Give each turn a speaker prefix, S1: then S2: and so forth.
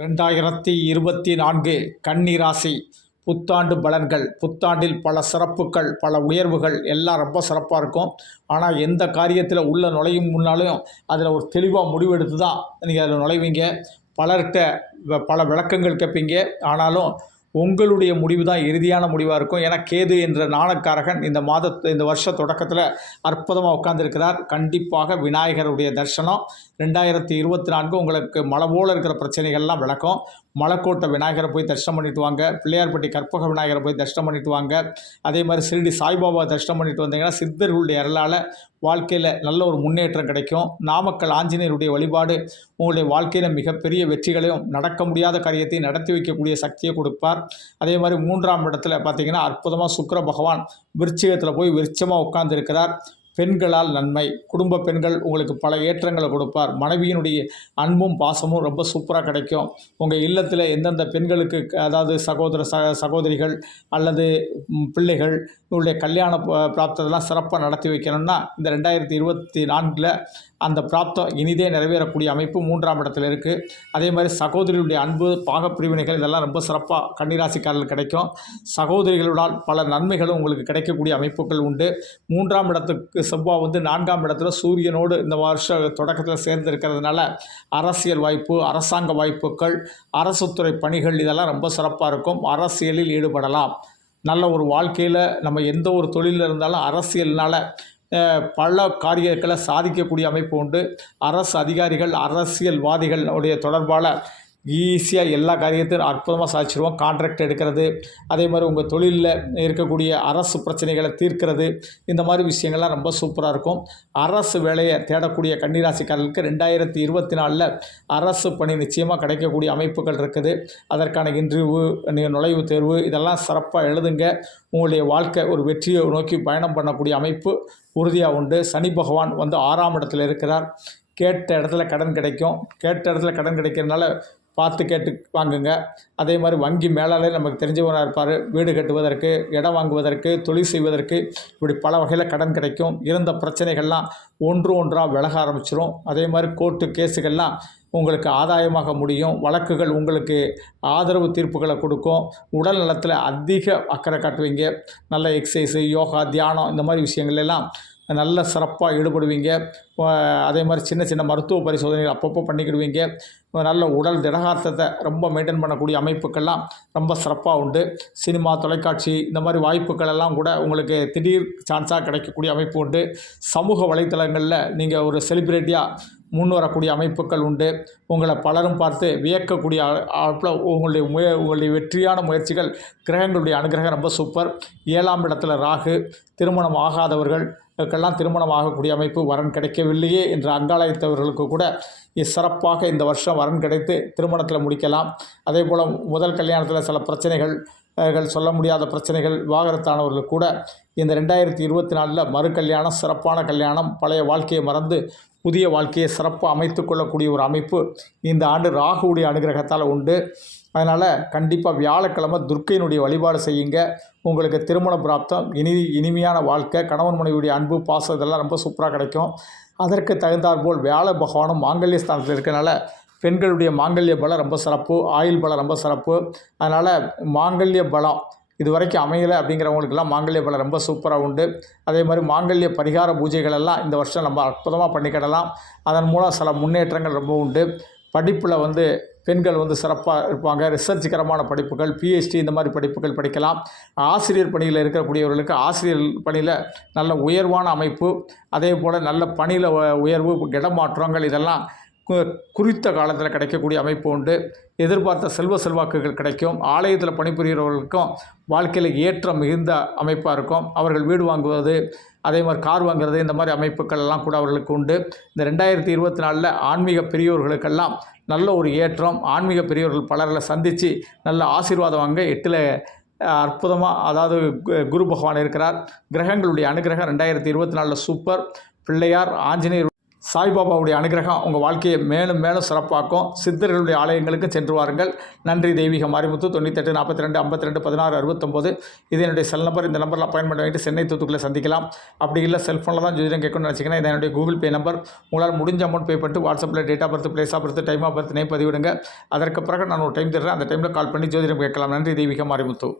S1: ரெண்டாயிரத்தி இருபத்தி நான்கு கன்னிராசி புத்தாண்டு பலன்கள் புத்தாண்டில் பல சிறப்புகள் பல உயர்வுகள் எல்லாம் ரொம்ப சிறப்பாக இருக்கும். ஆனால் எந்த காரியத்தில் உள்ள நுழையும் முன்னாலும் அதில் ஒரு தெளிவாக முடிவெடுத்து தான் நீங்கள் அதில் நுழைவீங்க. பலர்கிட்ட வ- பல விளக்கங்கள் கேட்பீங்க ஆனாலும் உங்களுடைய முடிவு தான் இறுதியான முடிவாக இருக்கும். ஏன்னா கேது என்ற நாணக்காரகன் இந்த மாத இந்த வருஷ தொடக்கத்தில் அற்புதமாக உட்கார்ந்துருக்கிறார். கண்டிப்பாக விநாயகருடைய தரிசனம் ரெண்டாயிரத்தி இருபத்தி நான்கு உங்களுக்கு மலை போல இருக்கிற பிரச்சனைகள்லாம் விளக்கும். மலைக்கோட்டை விநாயகரை போய் தரிசனம் பண்ணிட்டு வாங்க. பிள்ளையார்பட்டி கற்பக விநாயகரை போய் தரிசனம் பண்ணிட்டு வாங்க. அதே மாதிரி ஷிரடி சாய்பாபா தரிசனம் பண்ணிட்டு வந்தீங்கன்னா சித்தர்களுடைய அருளால் வாழ்க்கையில் நல்ல ஒரு முன்னேற்றம் கிடைக்கும். நாமக்கல் ஆஞ்சநேயருடைய வழிபாடு உங்களுடைய வாழ்க்கையில் மிகப்பெரிய வெற்றிகளையும் நடக்க முடியாத காரியத்தை நடத்தி வைக்கக்கூடிய சக்தியை கொடுப்பார். அதே மாதிரி மூன்றாம் இடத்துல பார்த்தீங்கன்னா அற்புதமாக சுக்கர பகவான் விருச்சிகத்தில் போய் விருச்சமாக உட்கார்ந்திருக்கிறார். பெண்களால் நன்மை. குடும்ப பெண்கள் உங்களுக்கு பல ஏற்றங்களை கொடுப்பார். மனைவியினுடைய அன்பும் பாசமும் ரொம்ப சூப்பராக கிடைக்கும். உங்கள் இல்லத்தில் எந்தெந்த பெண்களுக்கு அதாவது சகோதர ச சகோதரிகள் அல்லது பிள்ளைகள் உங்களுடைய கல்யாண பிராப்தத்தெல்லாம் சிறப்பாக நடத்தி வைக்கணும்னா இந்த ரெண்டாயிரத்தி இருபத்தி நான்கில் அந்த பிராப்தம் இனிதே நிறைவேறக்கூடிய அமைப்பு மூன்றாம் இடத்துல இருக்குது அதே மாதிரி சகோதரியுடைய அன்பு பாகப்பிரிவினைகள் இதெல்லாம் ரொம்ப சிறப்பாக கன்னிராசிக்காரர்கள் கிடைக்கும். சகோதரிகளுடன் பல நன்மைகளும் உங்களுக்கு கிடைக்கக்கூடிய அமைப்புகள் உண்டு. மூன்றாம் இடத்துக்கு செவ்வாய் வந்து நான்காம் இடத்துல சூரியனோடு இந்த வருஷ தொடக்கத்தில் சேர்ந்து இருக்கிறதுனால அரசியல் வாய்ப்பு அரசாங்க வாய்ப்புகள் துறை பணிகள் இதெல்லாம் ரொம்ப சிறப்பாக இருக்கும். அரசியலில் ஈடுபடலாம். நல்ல ஒரு வாழ்க்கையில் நம்ம எந்த ஒரு தொழிலில் இருந்தாலும் அரசியல்னால் பல காரியங்களை சாதிக்கக்கூடிய அமைப்பு உண்டு. அரசு அதிகாரிகள் அரசியல்வாதிகள் உடைய தொடர்பால் ஈஸியாக எல்லா காரியத்தையும் அற்புதமாக சாதிச்சிருவோம். கான்ட்ராக்ட் எடுக்கிறது அதே மாதிரி உங்கள் தொழிலில் இருக்கக்கூடிய அரசு பிரச்சனைகளை தீர்க்கிறது இந்த மாதிரி விஷயங்கள்லாம் ரொம்ப சூப்பராக இருக்கும். அரசு வேலையை தேடக்கூடிய கன்னிராசிக்காரர்களுக்கு ரெண்டாயிரத்தி இருபத்தி நாலில் அரசு பணி நிச்சயமாக கிடைக்கக்கூடிய அமைப்புகள் இருக்குது. அதற்கான இன்டர்வியூ நீங்கள் நுழைவுத் தேர்வு இதெல்லாம் சிறப்பாக எழுதுங்க. உங்களுடைய வாழ்க்கை ஒரு வெற்றியை நோக்கி பயணம் பண்ணக்கூடிய அமைப்பு உறுதியாக உண்டு. சனி பகவான் வந்து ஆறாம் இடத்துல இருக்கிறார். கேட்ட இடத்துல கடன் கிடைக்கும். கேட்ட இடத்துல கடன் கிடைக்கிறதுனால பார்த்து கேட்டு வாங்குங்க. அதே மாதிரி வங்கி மேலாளர் நமக்கு தெரிஞ்சவராக இருப்பார். வீடு கட்டுவதற்கு இடம் வாங்குவதற்கு தொழில் செய்வதற்கு இப்படி பல வகையில் கடன் கிடைக்கும். இருந்த பிரச்சனைகள்லாம் ஒன்று ஒன்றாக விலக ஆரம்பிச்சிடும் அதே மாதிரி கோர்ட்டு கேஸுகள்லாம் உங்களுக்கு ஆதாயமாக முடியும். வழக்குகள் உங்களுக்கு ஆதரவு தீர்ப்புகளை கொடுக்கும். உடல் நலத்தில் அதிக அக்கறை காட்டுவீங்க. நல்ல எக்ஸசைஸு யோகா தியானம் இந்த மாதிரி விஷயங்கள் எல்லாம் நல்ல சிறப்பாக ஈடுபடுவீங்க. அதே மாதிரி சின்ன சின்ன மருத்துவ பரிசோதனைகள் அப்பப்போ பண்ணிக்கிடுவீங்க. நல்ல உடல் திடகார்த்தத்தை ரொம்ப மெயின்டைன் பண்ணக்கூடிய அமைப்புக்கெல்லாம் ரொம்ப சிறப்பாக உண்டு. சினிமா தொலைக்காட்சி இந்த மாதிரி வாய்ப்புகள் எல்லாம் கூட உங்களுக்கு திடீர் சான்ஸாக கிடைக்கக்கூடிய அமைப்பு உண்டு. சமூக வலைத்தளங்களில் நீங்கள் ஒரு செலிப்ரிட்டியாக முன்வரக்கூடிய அமைப்புகள் உண்டு. உங்களை பலரும் பார்த்து வியக்கக்கூடிய அளவில் உங்களுடைய முய உங்களுடைய வெற்றியான முயற்சிகள் கிரகங்களுடைய அனுகிரகம் ரொம்ப சூப்பர் ஏழாம் இடத்துல ராகு திருமணம் ஆகாதவர்கள் க்கெல்லாம் திருமணம் ஆகக்கூடிய அமைப்பு வரன் கிடைக்கவில்லையே என்ற அங்காலயத்தவர்களுக்கு கூட சிறப்பாக இந்த வருஷம் வரன் கிடைத்து திருமணத்தில் முடிக்கலாம். அதே போல் முதல் கல்யாணத்தில் சில பிரச்சனைகள் சொல்ல முடியாத பிரச்சனைகள் விவாகரத்தானவர்கள் கூட இந்த ரெண்டாயிரத்தி இருபத்தி நாலில் மறு கல்யாணம் சிறப்பான கல்யாணம் பழைய வாழ்க்கையை மறந்து புதிய வாழ்க்கையை சிறப்பாக அமைத்து கொள்ளக்கூடிய ஒரு அமைப்பு இந்த ஆண்டு ராகுவுடைய அனுகிரகத்தால் உண்டு. அதனால் கண்டிப்பாக வியாழக்கிழமை துர்க்கையினுடைய வழிபாடு செய்யுங்க. உங்களுக்கு திருமண பிராப்தம் இனி இனிமையான வாழ்க்கை கணவன் மனைவியுடைய அன்பு பாசம் இதெல்லாம் ரொம்ப சூப்பராக கிடைக்கும். அதற்கு தகுந்தாற்போல் வியாழ பகவானும் மாங்கல்ய ஸ்தானத்தில் இருக்கனால பெண்களுடைய மாங்கல்ய பலம் ரொம்ப சிறப்பு ஆயுள் பலம் ரொம்ப சிறப்பு. அதனால் மாங்கல்ய பலம் இது வரைக்கும் அமையலை அப்படிங்கிறவங்களுக்கெல்லாம் மாங்கல்ய பலம் ரொம்ப சூப்பராக உண்டு. அதே மாதிரி மாங்கல்ய பரிகார பூஜைகள் எல்லாம் இந்த வருஷம் நம்ம அற்புதமாக பண்ணிக்கிடலாம் அதன் மூலம் சில முன்னேற்றங்கள் ரொம்ப உண்டு. படிப்பில் வந்து பெண்கள் வந்து சிறப்பாக இருப்பாங்க. ரிசர்ச்கரமான படிப்புகள் பிஹெச்டி இந்த மாதிரி படிப்புகள் படிக்கலாம். ஆசிரியர் பணியில் இருக்கக்கூடியவர்களுக்கு ஆசிரியர் பணியில் நல்ல உயர்வான அமைப்பு. அதே போல் நல்ல பணியில் உயர்வு இடமாற்றங்கள் இதெல்லாம் குறித்த காலத்தில் கிடைக்கக்கூடிய அமைப்பு உண்டு. எதிர்பார்த்த செல்வ செல்வாக்குகள் கிடைக்கும். ஆலயத்தில் பணிபுரிகிறவர்களுக்கும் வாழ்க்கையில் ஏற்றம் மிகுந்த அமைப்பாக இருக்கும். அவர்கள் வீடு வாங்குவது அதே மாதிரி கார் வாங்குறது இந்த மாதிரி அமைப்புகள் எல்லாம் கூட அவர்களுக்கு உண்டு. இந்த ரெண்டாயிரத்தி இருபத்தி நாலில் ஆன்மீக பெரியோர்களுக்கெல்லாம் நல்ல ஒரு ஏற்றம். ஆன்மீக பெரியோர்கள் பலரில் சந்தித்து நல்ல ஆசீர்வாதம் வாங்க எட்டில் அற்புதமாக அதாவது கு- குரு பகவான் இருக்கிறார். கிரகங்களுடைய அனுகிரகம் ரெண்டாயிரத்தி இருபத்தி நாலில் சூப்பர். பிள்ளையார் ஆஞ்சநேயர் சாய்பாபாவுடைய அனுகிரகம் உங்கள் வாழ்க்கையை மேலும் மேலும் சிறப்பாக்கும். சித்தர்களுடைய ஆலயங்களுக்கு சென்று வாருங்கள். நன்றி தெய்வீக மாரிமுத்து தொண்ணூத்தெட்டு நாற்பத்தி ரெண்டு ஐம்பத்தி ரெண்டு பதினாறு அறுபத்தொம்போது. இது என்னுடைய செல் நம்பர் இந்த நம்பரில் அப்பாயின்மெண்ட் வாங்கிட்டு சென்னை தூத்துக்குள்ளே சந்திக்கலாம். அப்படி இல்லை செல்ஃபோனில் தான் ஜோதிடம் கேட்கணும்னு நினச்சிங்கன்னா இது என்னுடைய கூகுள் பே நம்பர் உங்களால் முடிஞ்ச அமௌண்ட் பே பண்ணிட்டு வாட்ஸ்அப்பில் date of birth place of birth time of birth name பதிவிடுங்க. அதற்கு பிறகு நான் ஒரு டைம் தர்றேன் அந்த டைமில் கால் பண்ணி ஜோதிடம் கேட்கலாம். நன்றி தெய்வீக மாரிமுத்து.